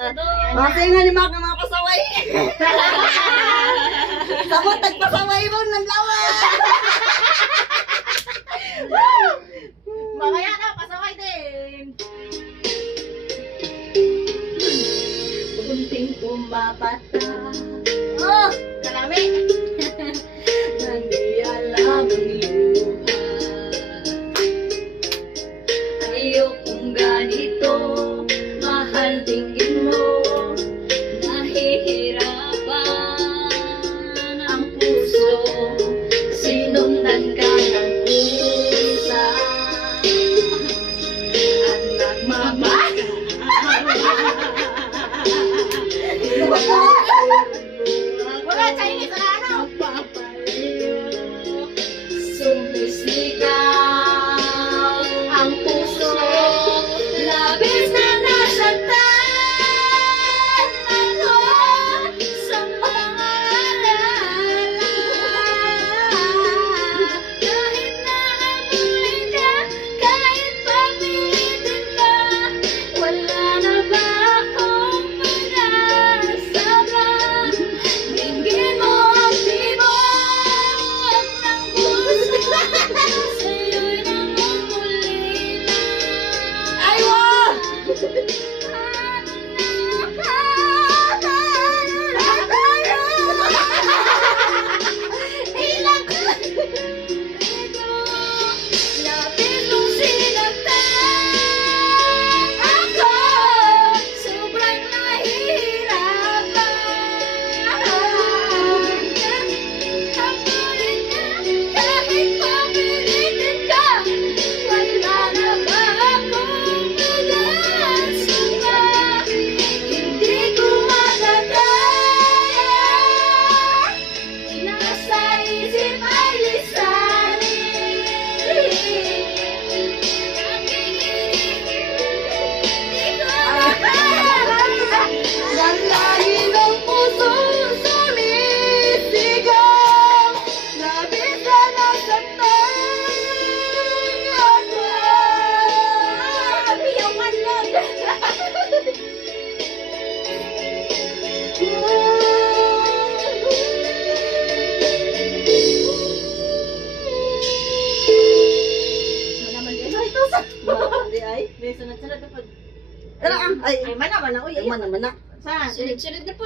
Kasi nga ni mga pasaway. Sabot, tagpasaway mo ng lawa. Mamaya na, pasaway din. Kunting pumapata. Oh, kalami. Hindi alam ang luha. Ayokong ganito. Mahal tingin mo. Nahihirapan ang puso. Sinundan ka ng pusa. At nagmamahal. Wala, Chinese na ano? Sumisigaw ang puso, labis na nasaktan ako sa pangalaala. Kahit nahabulin ka, kahit pagpilitin ka, wala na ba akong pag-asa ba? Dinggin mo ang tibok ng puso, sa'yo'y namumulila. Ay, wow! Ilang labis mong sinaktan ako, sobrang nahihirapan. Habulin ka, kahit papilitin ka, wala na ba akong pag-asa pa? Hindi ko matataya, nasa isip ay lisanin. Lalahin ng puso sumisigaw, labis na nasaktan ako. Iyawan lang. Manaman din. Ay, ito sa. Hindi ay. May sunod-sunod na po. Ay, Ay, mana, uy. ay, man. Saan? Sunod-sunod na po.